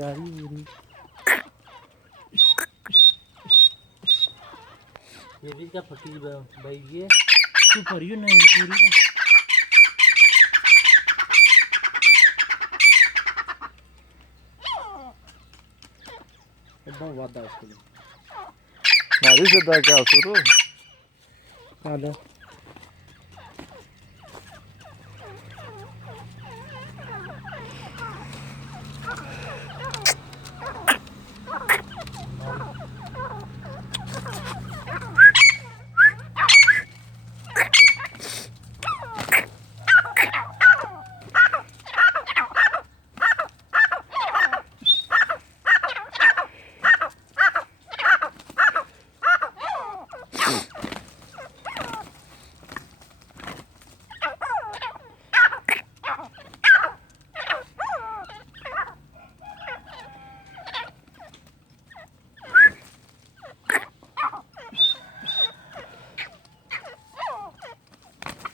यार ये भी क्या फटी भाई ये तू भरियो नहीं पूरी का एकदम वादा उसके लिए मारी से दा क्या शुरू आधा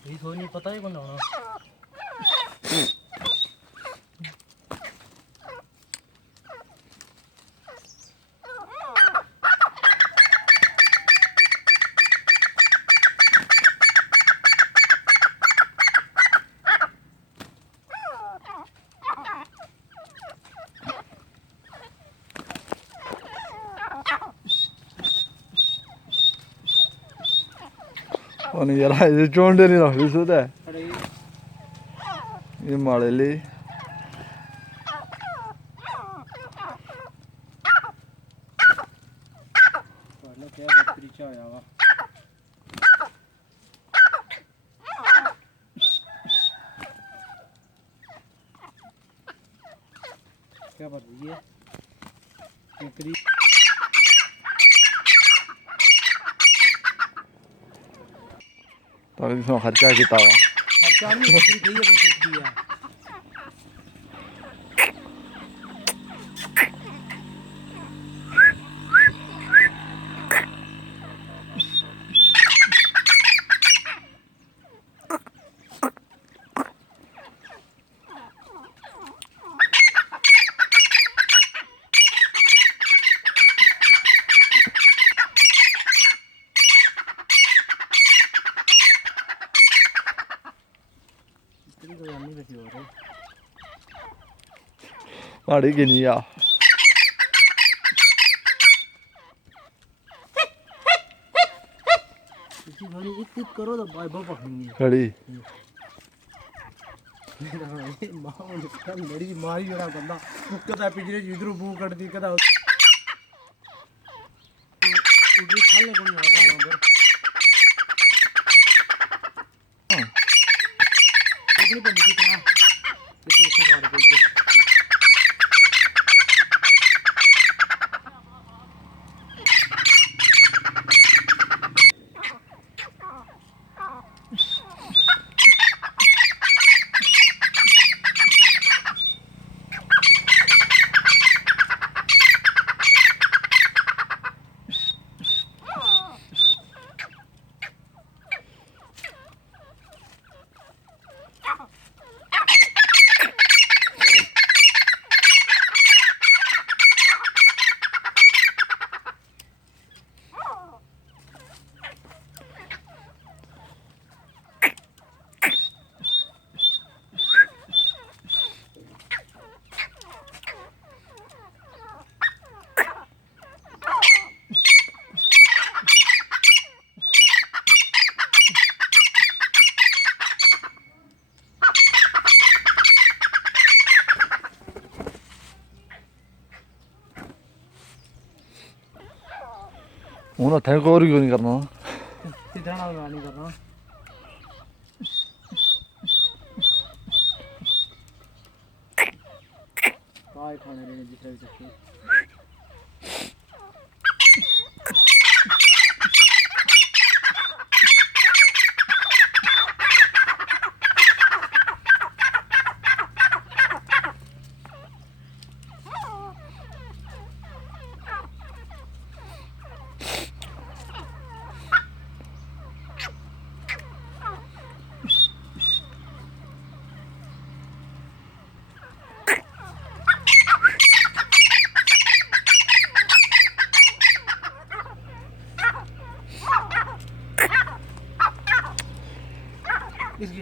ये कोई नहीं पता ही कौन होना ਉਹਨੇ ਯਾਰ ਇਹ ਚੋਂਡੇ ਨਹੀਂ ਰੱਖਦੇ ਸੁਦਾ ਇਹ ਮਾਲੇ ਲਈ पहले क्या बकरी चा आया वा क्या बात है ये बकरी ਤਾਂ इसमें खर्चा किया हुआ खर्चा नहीं बकरी गई है बकरी दिया ਮਾੜੀ ਕਿੰਨੀ ਆ इसी भाई एक करो तो भाई बहुत पकड़ेंगे खड़ी मां ने मेरी मारी जरा बंदा कदा पिछले इधर बू कट दी कदा उधर खाने को नहीं आता नंबर अपनी बंदी की तरह किसी से मार के ਹੁਣ ਹੱਥਾਂ ਕੋਰ ਕਿਉਂ ਨਹੀਂ ਕਰਨਾ ਸਿੱਧਾ ਨਾਲ ਨਹੀਂ ਕਰਨਾ ਕਾਇ ਖਾਣੇ ਨੇ ਜਿੱਥੇ ਵੀ ਚੱਕੀ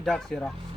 ਡੱਕ ਸਿਰਾ